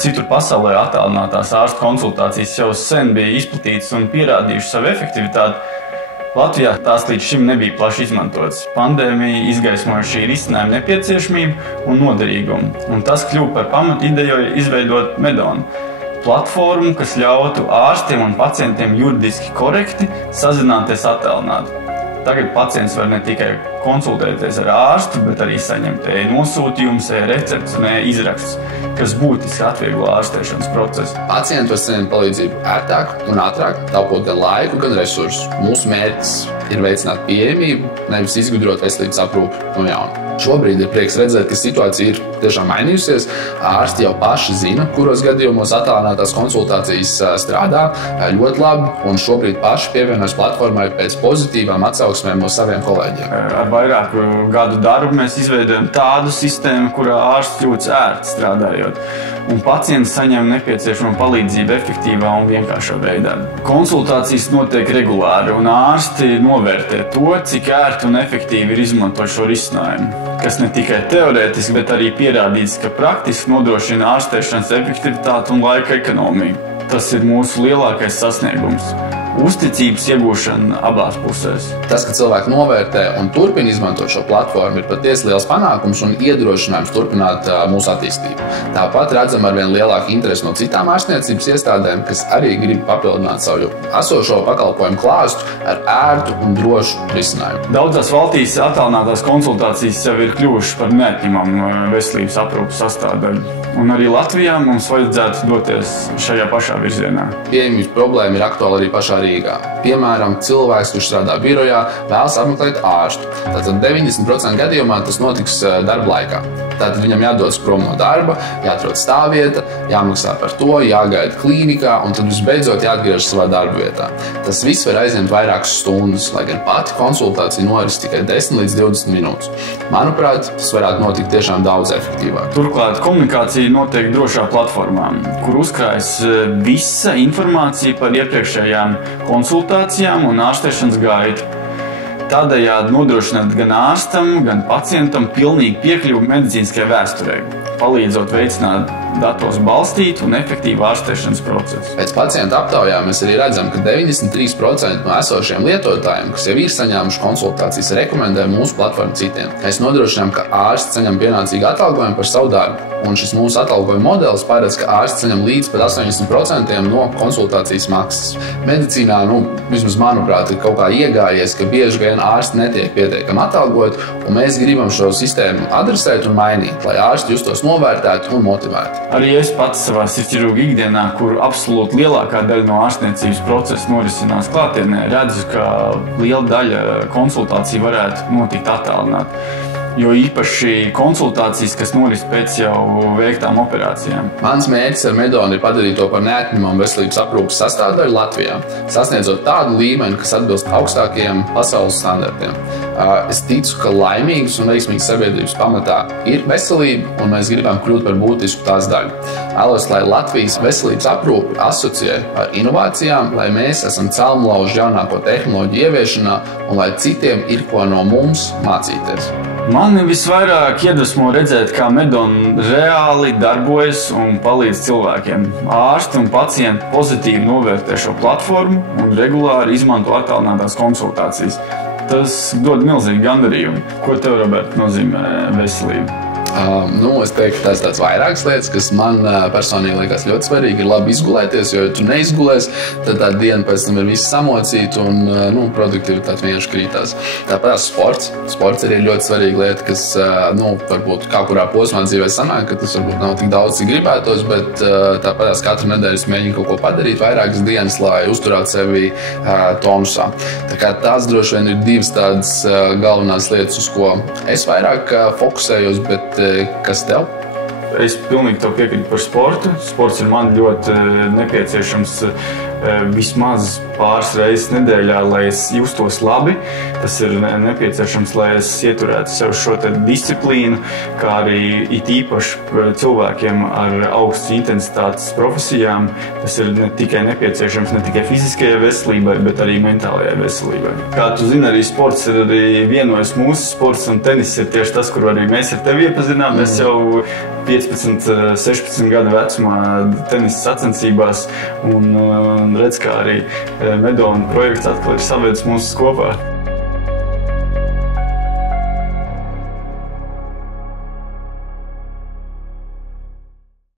Citur pasaulē attālinātās ārstu konsultācijas jau sen bija izplatītas un pierādījušas savu efektivitāti. Latvijā tās līdz šim nebija plaši izmantotas. Pandēmija izgaismoja šī risinājuma nepieciešamību un noderīgumu, un tas kļuva par pamatu ideju izveidot Medonu. Platformu, kas ļautu ārstiem un pacientiem juridiski korekti sazināties attālināti. Tagad pacients var ne tikai konsultēties ar ārstu, bet arī saņemt e-nosūtījumus, e-receptes un e-izrakstus, kas būtiski atvieglo ārstēšanas procesu. Pacienti var saņemt palīdzību ērtāk un ātrāk, taupot gan laiku, gan resursus. Mūsu mērķis ir veicināt pieejamību, nevis izgudrot veselības aprūpi no jauna. Šobrīd ir prieks redzēt, ka situācija ir tiešām mainījusies. Ārsti jau paši zina, kuros gadījumos attālinātās konsultācijas strādā ļoti labi, un šobrīd paši pievienojas platformai pēc pozitīvām atsauksmēm no saviem kolēģiem. Ar vairāku gadu darbu mēs izveidojam tādu sistēmu, kurā ārsts jūtas ērti strādājot, un pacients saņem nepieciešamo palīdzību efektīvā un vienkāršā veidā. Konsultācijas notiek regulāri, un ārsti novērtē to, cik ērti un efektīvi ir izmantot šo risinājumu, kas ne tikai teorētiski, bet arī pierādīts, ka praktiski nodrošina ārstēšanas efektivitāti un laika ekonomiju. Tas ir mūsu lielākais sasniegums. Uzticības iegūšana abās pusēs. Tas, ka cilvēki novērtē un turpina izmantot šo platformu, ir patiesi liels panākums un iedrošinājums turpināt mūsu attīstību. Tāpat redzam arvien lielāku interesi no citām ārstniecības iestādēm, kas arī grib papildināt savu esošo pakalpojumu klāstu ar ērtu un drošu risinājumu. Daudzās valstīs attālinātās konsultācijas jau ir kļuvušas par neatņemamu veselības aprūpes sastāvdaļu. Un arī Latvijā mums vajadzētu doties šajā pašā virzienā. Pieejamības problēma ir aktuāla arī pašā Rīgā. Piemēram, cilvēks, kurš strādā birojā, vēlas apmeklēt ārstu. Tātad 90% gadījumā tas notiks darba laikā. Tātad viņam jādodas prom no darba, jāatrod stāvvieta, jāmaksā par to, jāgaida klīnikā un tad visbeidzot jāatgriežas savā darba vietā. Tas viss var aizņemt vairākas stundas, lai gan pati konsultācija noris tikai 10 līdz 20 minūtes. Manuprāt, tas varētu notikt tiešām daudz efektīvāk. Turklāt komunikācija notiek drošā platformā, kur uzkrājas visa informācija par iepriekšējām konsultācijām un ārstēšanas gaitu. Tādējādi nodrošināt gan ārstam, gan pacientam pilnīgi piekļuvi medicīniskajai vēsturei, palīdzot veicināt datos balstītu un efektīvu ārstēšanas procesu. Pēc pacienta aptaujām mēs arī redzam, ka 93% no esošiem lietotājiem, kas jau ir saņēmuši konsultācijas, rekomendē mūsu platformu citiem. Mēs nodrošinām, ka ārsts saņem pienācīgu atalgojumu par savu darbu, un šis mūsu atalgojuma modelis paredz, ka ārsts saņem līdz pat 80% no konsultācijas maksas. Medicīnā, vismaz manuprāt, ir kaut kā iegājies, ka bieži vien ārsti netiek pietiekami atalgoti, un mēs gribam šo sistēmu adresēt un mainīt, lai ārsti justos novērtēti un motivēti. Arī es pats savā sirdsķirurga ikdienā, kur absolūti lielākā daļa no ārstniecības procesa norisinās klātienē, redzu, ka liela daļa konsultāciju varētu notikt attālināti. Jo īpaši konsultācijas, kas noris pēc jau veiktām operācijām. Mans mērķis ar Medonu ir padarīt to par neatņemamu veselības aprūpes sastāvdaļu Latvijā, sasniedzot tādu līmeni, kas atbilst augstākajiem pasaules standartiem. Es ticu, ka laimīgas un veiksmīgas sabiedrības pamatā ir veselība, un mēs gribam kļūt par būtisku tās daļu. Vēlos, lai Latvijas veselības aprūpi asociē ar inovācijām, lai mēs esam celmlauži jaunāko tehnoloģiju ieviešanā, un lai citiem ir ko no mums mācīties. Mani visvairāk iedvesmo redzēt, kā Medona reāli darbojas un palīdz cilvēkiem. Ārsti un pacienti pozitīvi novērtē šo platformu un regulāri izmanto attālinātās konsultācijas. Tas dod milzīgu gandarījumu. Ko tev, Robert, nozīmē veselība? Es teiktu, ka tās vairākas lietas, kas man personīgi liekas ļoti svarīgi, ir labi izgulēties, jo, ja tu neizgulēs, tad tā diena pēc tam ir viss samocīta un produktivitāte vienkārši krītās. Tāpēc sports. Sports arī ir ļoti svarīga lieta, kas, varbūt kā kurā posmā dzīvē sanāk, ka tas varbūt nav tik daudz, cik gribētos, bet tāpēc katru nedēļu es mēģinu kaut ko padarīt vairākas dienas, lai uzturētu sevi tonusā. Tā kā tās droši vien ir divas tādas galvenās lietas, uz ko es vairāk fokusējos, bet kas tev? Es pilnīgi tev piekrītu par sportu. Sports ir man ļoti nepieciešams vismaz pāris reizes nedēļā, lai es justos labi. Tas ir nepieciešams, lai es ieturētu sev šo disciplīnu, kā arī it īpaši cilvēkiem ar augstas intensitātes profesijām. Tas ir ne tikai nepieciešams ne tikai fiziskajai veselībai, bet arī mentālajai veselībai. Kā tu zini, arī sports ir arī vienojis mūsu sports, un tenis ir tieši tas, kur arī mēs ar tevi iepazinām. Mēs jau 15, 16 gadu vecumā tenisa sacensībās, un redz, kā arī Medona projekts atkal ir savedis mūs kopā.